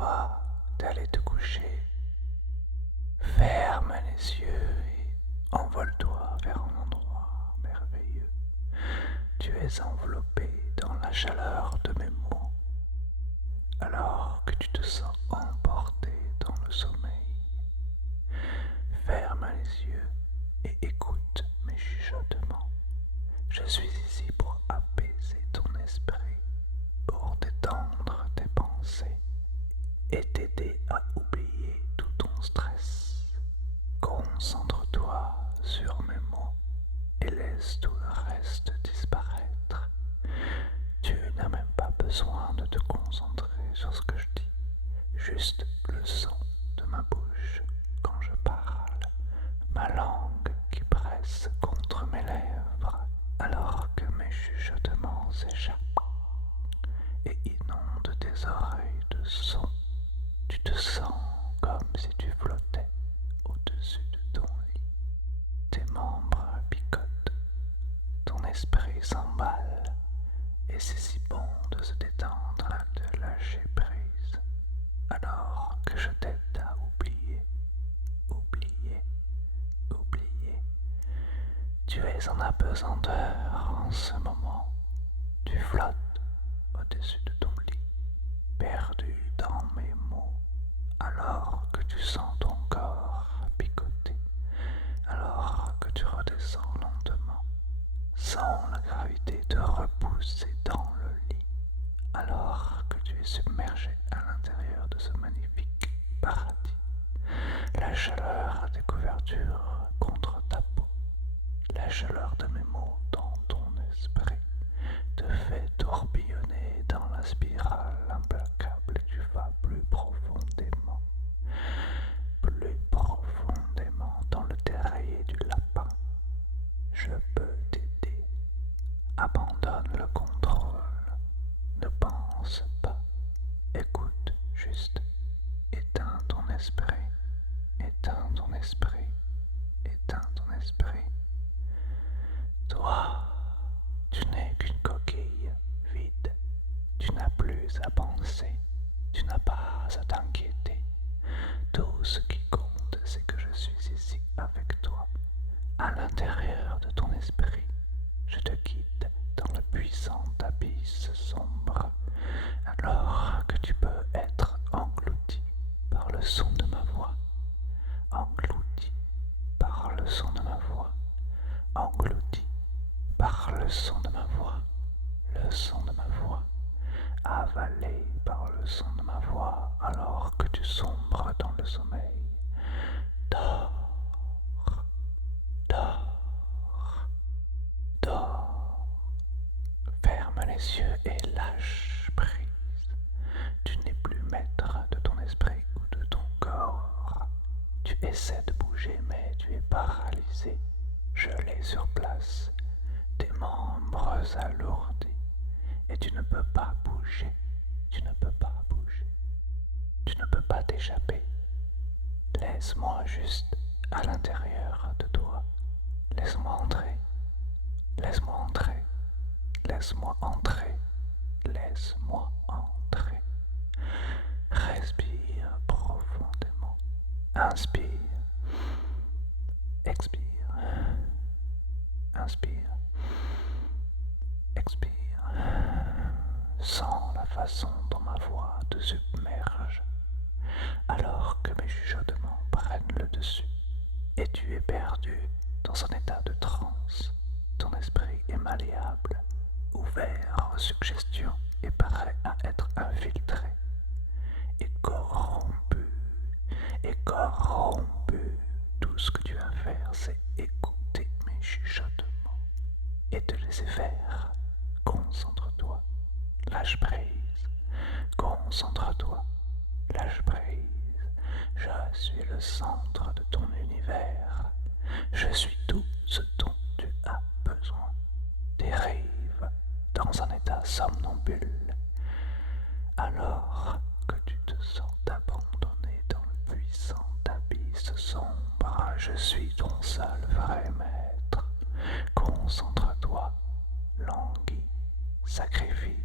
toi d'aller te coucher. Ferme les yeux et envole-toi vers un endroit merveilleux. Tu es enveloppé dans la chaleur de mes mots, alors que tu te sens emporté dans le sommeil. Ferme les yeux et écoute mes chuchotements. Je suis ici pour apaiser ton esprit, pour détendre tes pensées et t'aider à oublier tout ton stress. Concentre-toi sur mes mots et laisse tout le reste disparaître. Tu n'as même pas besoin de te concentrer sur ce que je dis, juste le son de ma bouche quand je parle, ma langue qui presse contre mes lèvres alors que mes chuchotements s'échappent et inondent tes oreilles de sons. Tu te sens comme si tu flottais au-dessus de ton lit. Tes membres picotent, ton esprit s'emballe et c'est si bon de se détendre, de lâcher prise. Alors que je t'aide à oublier, oublier, oublier. Tu es en apesanteur en ce moment. Tu flottes au-dessus de ton lit, perdu dans mes mots, alors que tu sens ton corps picoter, alors que tu redescends lentement, sans la gravité te repousser dans le lit, alors que tu es submergé à l'intérieur de ce magnifique paradis. La chaleur des couvertures contre ta peau, la chaleur de mes mots dans ton esprit te fait tourbillonner dans la spirale implacable et tu vas plus profondément dans le terrier du lapin. Je peux t'aider. Abandonne le contrôle. Ne pense pas. Écoute juste. Éteins ton esprit. Éteins ton esprit. Éteins ton esprit. Toi, tu n'es qu'une coquille vide. Tu n'as plus à penser. Tu n'as pas à t'inquiéter. Tout ce qui compte, c'est que je suis ici avec toi, à l'intérieur de ton esprit. Je te guide dans le puissant abysse sombre, alors que tu peux être englouti par le son de ma voix, englouti par le son de ma voix, englouti par le son de ma voix, le son de ma voix, avalé par le son de ma voix, alors que tu sombres dans le sommeil. Dors, dors, dors. Ferme les yeux et lâche prise. Tu n'es plus maître de ton esprit ou de ton corps. Tu essaies de bouger mais tu es paralysé, gelé sur place, tes membres alourdis et tu ne peux pas bouger, tu ne peux pas bouger, tu ne peux pas t'échapper. Laisse-moi juste à l'intérieur de toi. Laisse-moi entrer. Laisse-moi entrer. Laisse-moi entrer. Laisse-moi entrer. Respire profondément. Inspire. Expire. Inspire. Expire. Sens la façon dont ma voix te submerge, alors que mes chuchotements prennent le dessus, et tu es perdu dans un état de transe. Ton esprit est malléable, ouvert aux suggestions et prêt à être infiltré, et corrompu, et corrompu. Tout ce que tu as à faire, c'est écouter mes chuchotements et te laisser faire. Concentre-toi, lâche prise, concentre-toi, lâche prise. Je suis le centre de ton univers. Je suis tout ce dont tu as besoin. Dérive dans un état somnambule, alors que tu te sens abandonné dans le puissant abysse sombre. Je suis ton seul vrai maître. Concentre-toi, languis, sacrifie,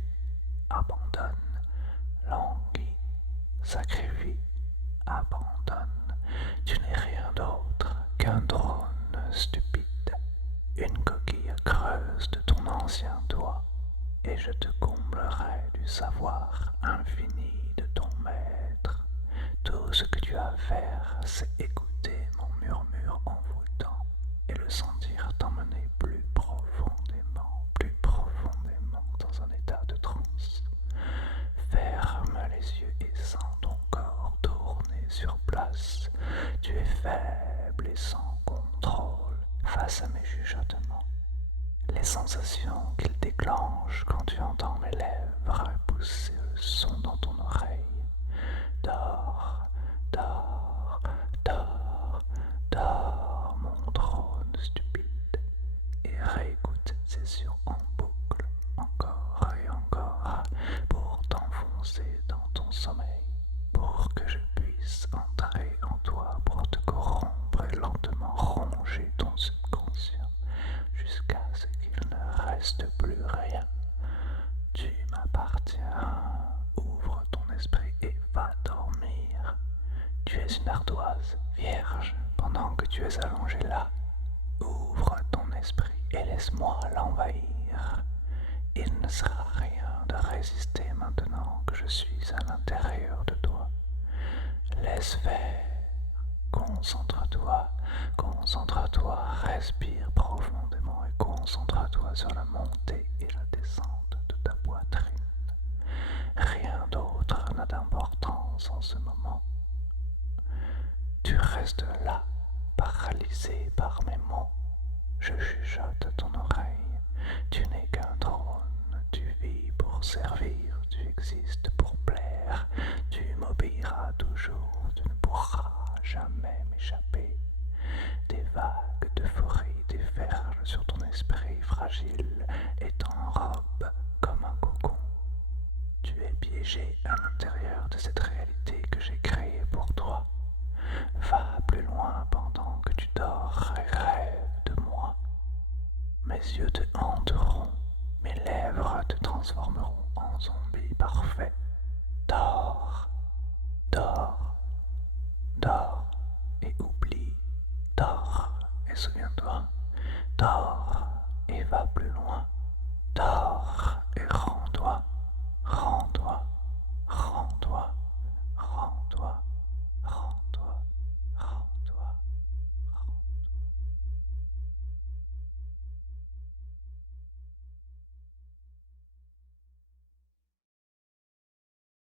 abandonne, languis, sacrifie, abandonne. Tu n'es rien d'autre qu'un drone stupide, une coquille creuse de ton ancien doigt, et je te comblerai du savoir infini de ton maître. Tout ce que tu as à faire, c'est écouter mon murmure envoûtant et le sentir t'emmener plus profondément dans un état de transe. Ferme les yeux et sens ton corps tourner sur place. Tu es faible et sans contrôle face à mes chuchotements. Les sensations qu'ils déclenchent quand tu entends mes lèvres pousser le son dans ton oreille. Dors, dors, dors, dors, mon drone stupide, et réécoute ces sons en boucle, encore et encore, pour t'enfoncer dans ton sommeil, pour que je puisse entrer en toi, pour te corrompre et lentement ronger ton subconscient, jusqu'à ce qu'il ne reste plus rien. Tu m'appartiens. Ouvre ton esprit et va dormir. Tu es une ardoise vierge pendant que tu es allongé là. Ouvre ton esprit et laisse-moi l'envahir. Il ne sert à rien de résister maintenant que je suis à l'intérieur de toi. Laisse faire. Concentre-toi, concentre-toi, respire profondément et concentre-toi sur la montée et la descente de ta poitrine. Rien d'autre n'a d'importance en ce moment. Tu restes là, paralysé par mes mots. Je chuchote à ton oreille. Tu n'es qu'un drone, tu vis pour servir, tu existes pour plaire. Tu m'obéiras toujours, tu ne pourras jamais m'échapper. Des vagues d'euphorie déferlent sur ton esprit fragile et t'enrobent comme un cocon. Tu es piégé à l'intérieur de cette réalité que j'ai créée pour toi. Va plus loin pendant que tu dors et rêves de moi. Mes yeux te hanteront, mes lèvres te transformeront en zombie parfait. Dors, dors, dors et oublie. Dors et souviens-toi